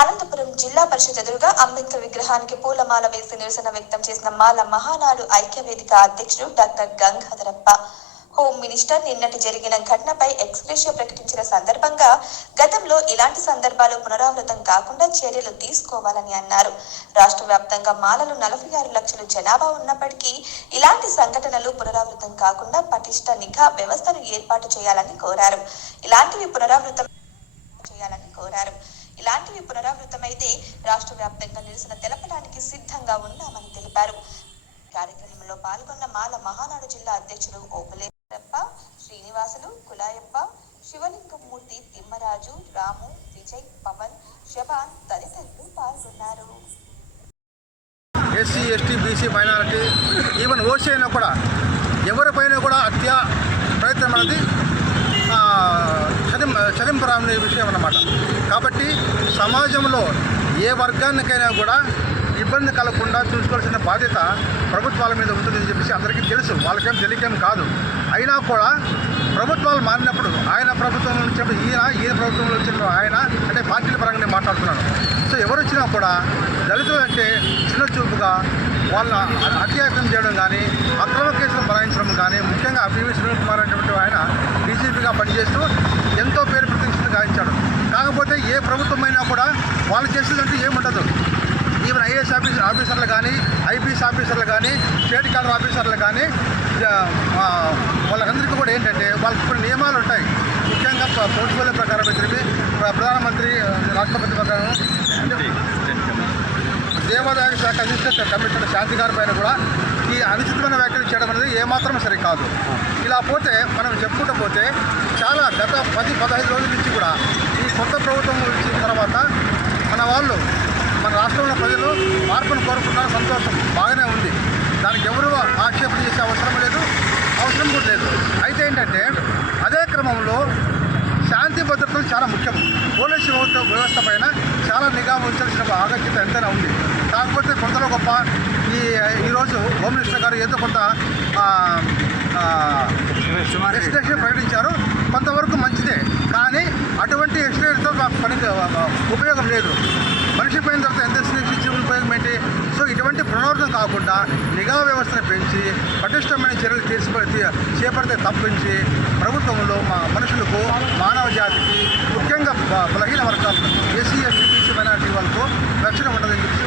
అనంతపురం జిల్లా పరిషత్ ఎదురుగా అంబేద్కర్ విగ్రహానికి పూలమాల వేసి నిరసన వ్యక్తం చేసిన మాల మహానాడు ఐక్యవేదిక అధ్యక్షుడు డాక్టర్ గంగాధరప్ప. హోమ్ మినిస్టర్ నిన్నటి జరిగిన ఘటనపై ఎక్స్‌గ్రేషియా ప్రకటించిన సందర్భంగా గతంలో ఇలాంటి సందర్భాలు పునరావృతం కాకుండా చర్యలు తీసుకోవాలని అన్నారు. రాష్ట్ర వ్యాప్తంగా మాలలు 46 లక్షల జనాభా ఉన్నప్పటికీ ఇలాంటి సంఘటనలు పునరావృతం కాకుండా పటిష్ట నిఘా వ్యవస్థను ఏర్పాటు చేయాలని కోరారు. ఇలాంటివి పునరావృతమైతే రాష్ట్ర వ్యాప్తంగా నిరసన తెలపడానికి సిద్ధంగా ఉన్నామని తెలిపారు. కార్యక్రమంలో పాల్గొన్న మాల మహానాడు జిల్లా అధ్యక్షుడు ఓపులేరప్ప, శ్రీనివాసులు, కులాయప్ప, శివలింగమూర్తి, తిమ్మరాజు, రాము, విజయ్, పవన్, శబాన్ తదితరులు పాల్గొన్నారు. SC, ST, BC, minority, even OC అయినా కూడా ఎవరిపైన కూడా హత్య ప్రయత్నం అనేది చలింపరాని విషయం అన్నమాట. కాబట్టి సమాజంలో ఏ వర్గానికైనా కూడా ఇబ్బంది కలగకుండా చూసుకోవాల్సిన బాధ్యత ప్రభుత్వాల మీద ఉంటుందని చెప్పేసి అందరికీ తెలుసు, వాళ్ళకేం తెలియకేం కాదు. అయినా కూడా ప్రభుత్వాలు మారినప్పుడు ఆయన ప్రభుత్వం నుంచి ఈయన ప్రభుత్వంలో వచ్చినప్పుడు ఆయన అంటే పార్టీల పరంగా నేను మాట్లాడుతున్నాను. సో ఎవరు వచ్చినా కూడా దళితులు అంటే చిన్న చూపుగా వాళ్ళ అత్యాచారం చేయడం కానీ, అక్రమ కేసులు బనాయించడం కానీ, ముఖ్యంగా పివి శ్రీనివాస్ కుమార్ అనేటువంటి ఆయన డీజీపీగా పనిచేస్తూ ఎంతో పేరు ప్రతిష్టలు గాయించాడు. కాకపోతే ఏ ప్రభుత్వం అయినా కూడా వాళ్ళు చేసేదంటూ ఏముండదు. ఈవెన్ ఐఏఎస్ ఆఫీసర్లు కానీ, ఐపీఎస్ ఆఫీసర్లు కానీ, స్టేట్ కలర్ ఆఫీసర్లు కానీ వాళ్ళందరికీ కూడా ఏంటంటే వాళ్ళకి కొన్ని నియమాలు ఉంటాయి. ముఖ్యంగా పోర్టుఫోలియో ప్రకారం అయితే ప్రధానమంత్రి రాష్ట్రపతి ప్రకారం దేవాదాయ శాఖ అసిస్టెంట్ కమిషనర్ శాంతి గారి పైన కూడా ఈ అనుచితమైన వ్యాఖ్యలు చేయడం అనేది ఏమాత్రం సరి కాదు. ఇలా పోతే మనం చెప్పుకుంటూ పోతే చాలా గత 10-15 రోజుల నుంచి కూడా ఈ కొత్త ప్రభుత్వం వచ్చిన తర్వాత మన రాష్ట్రంలో ప్రజలు మార్పును కోరుకున్నారు. సంతోషం బాగానే ఉంది, దానికి ఎవరు ఆక్షేపణ చేసే అవసరం కూడా లేదు. అయితే ఏంటంటే అదే క్రమంలో శాంతి భద్రతలు చాలా ముఖ్యం. పోలీసు వ్యవస్థ పైన చాలా నిఘా ఉంచాల్సిన ఆవశ్యకత ఎంతైనా ఉంది. కాకపోతే కొంతలో గొప్ప ఈరోజు హోమ్ మినిస్టర్ గారు ఏదో కొంత ఎక్స్‌గ్రేషియా ప్రకటించారు. కొంతవరకు మంచిదే, కానీ అటువంటి ఎక్స్‌గ్రేషియాతో పనికి ఉపయోగం లేదు. మనిషి పోయిన తర్వాత ఎంత ఎక్స్‌గ్రేషియా ఉపయోగం ఏంటి? సో ఇటువంటి పునరావృతం కాకుండా నిఘా వ్యవస్థను పెంచి పటిష్టమైన చర్యలు చేపడితే తప్పించి ప్రభుత్వంలో మనుషులకు, మానవ జాతికి, ముఖ్యంగా బలహీన వర్గాలకు, ఎస్సీ, ఎస్టీ, బీసీ, మైనారిటీ వాళ్ళకు రక్షణ ఉండదని చెప్పి